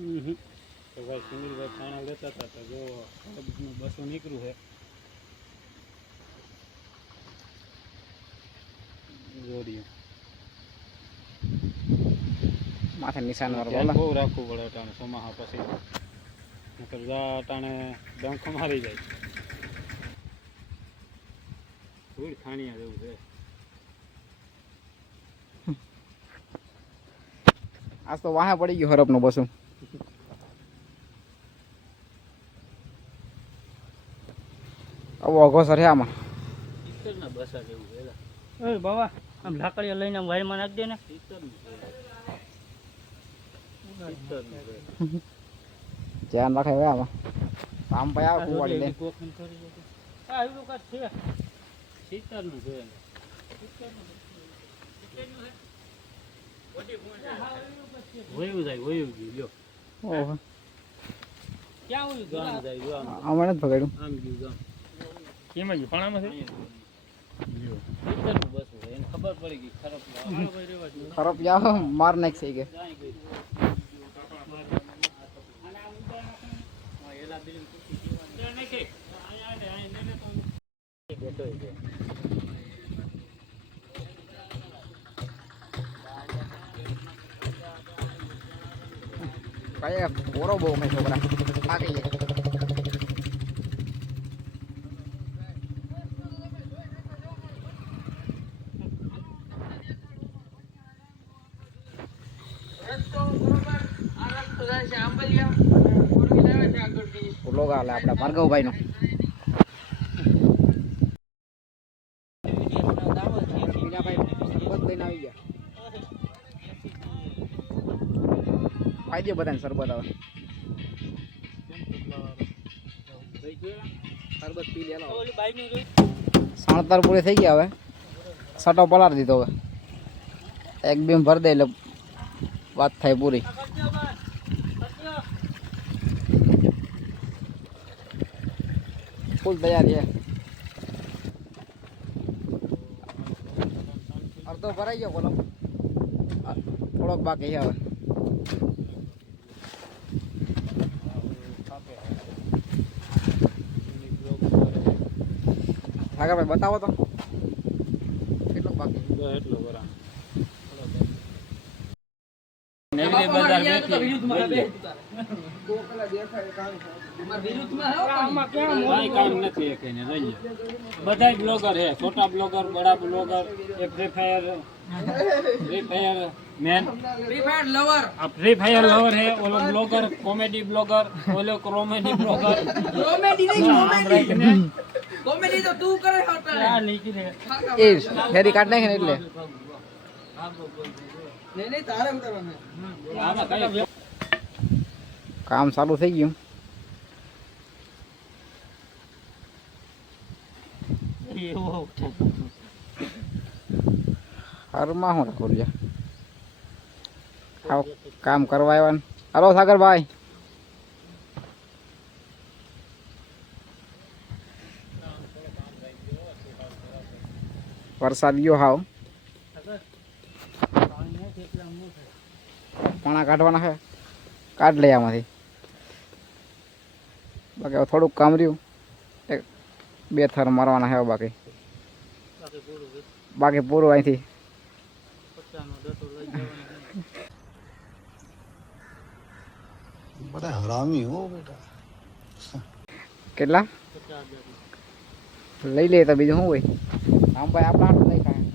તો ભાઈ સુનિલભાઈ છાણા લેતા હતા તો જો બસો નીકળ્યું છે જોડીએ માથે નિશાન વાળો બહુ રાખવું પડે અટાણે સોમાહા પછી નકર અટાણે ડંખ મારી જાય ધૂળ ખાણીયા જેવું છે આજ તો વાહે પડી ગયું હરપ નું બસું આવો અઘોસર છે આમાં બસા જેવું છે ઓય બાબા આમ લાકડીઓ લઈને આમ વાયરમાં નાખ દે ને ધ્યાન રાખે હવે આમાં આમ ભાઈ આવે કુવાડી લઈને હા એવું કાંઈક છે શીતળનું છે વયું જાય વયું ગયું લ્યો ઓહો ક્યાં હોય ગામ જાય જો આમ આમાં નથી પકડ્યું આમ ગયું ગામ કેમાં ગયું પાણામાં છે શીતળનું બસ હોય એને ખબર પડી ગઈ ખરાબ ખરાબ જાવ માર નાખશે કે ભાઈ પોરો બહુ મેં છોકરા થાકી જાય લોગ આલે આપડા ભાર્ગવભાઈ નો સરબત લઈને આવી ગયા ફાયદે બધાને સરબત આવે સરબત પી લે સાણતર પૂરી થઈ ગયા હવે સટો પલાર દીધો હવે એક બીમ ભરી દે એટલે વાત થાય પૂરી ફૂલ તૈયારી છે અડધો ભરાઈ ગયો કોલમ થોડોક બાકી છે હવે ભાઈ બતાવો તો કેટલો બાકી એટલો બરાબર બધા બ્લોગર है छोटा ब्लॉगर बड़ा ब्लॉगर एक free fire man free fire lover है वो लोग ब्लॉगर कॉमेडी ब्लॉगर वो लोग कॉमेडी ब्लॉगर કોમેડી તો તું કરે હોતા આ નહીં કે એ ફેરી કાઢ નાખે ને એટલે નહીં તારે ઉતારવાનું આમાં કઈ કામ ચાલુ થઈ ગયું એવો હરમાં હું રાખું લ્યા આવ કામ કરવા આવ્યા ને હાલો સાગરભાઈ વરસાદ ગયો હાવ પાણા કાઢવાના છે કાઢ લઈ આમાંથી બાકી હવે થોડુંક કામ રહ્યું એક બે થર મારવાના છે બાકી પૂરું અહીંથી बड़ा हरामी हो बेटा કેટલા લઈ લે તો બીજું શું હોય આમ ભાઈ આપણા હાથ લઈ કાંઈ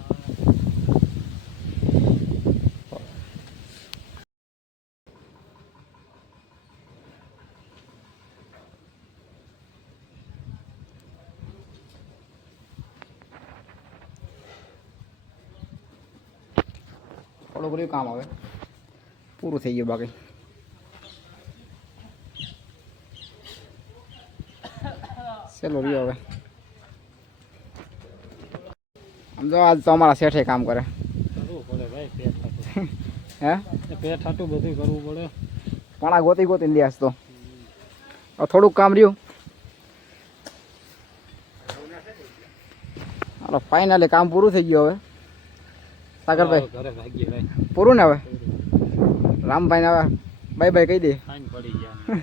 થોડું ઘણું કામ આવે પૂરું થઈ ગયું બાકી ચલો રહ્યો હવે આમ જો આજ તો અમારા શેઠે કામ કરે કરવું પડે ભાઈ પેટ ખાતું હે પેટ ખાતું બધું કરવું પડે પાણા ગોતી ગોતી લે આજ તો હવે થોડુંક કામ રહ્યું હાલો ફાઇનલી કામ પૂરું થઈ ગયું હવે સાગરભાઈ ઘરે ભાગીએ ભાઈ પૂરું ને હવે રામભાઈ ને હવે બાય બાય કહી દે. ફાઈન પડી ગયા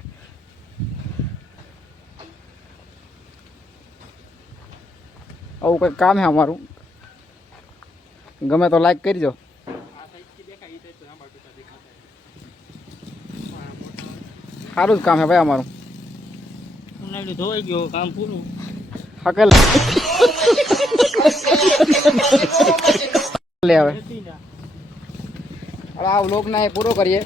આવું કંઈક કામ છે અમારું. ગમે તો લાઈક કરજો. સારું જ કામ છે ભાઈ અમારું. ઉનાળી ધોવાઈ ગયો કામ પૂરું. હકેલ લે હવે આ વ્લોગને પૂરો કરીએ.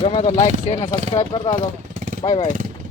ગમે તો લાઈક શેર ને સબસ્ક્રાઈબ કરતા હતો. Bye bye.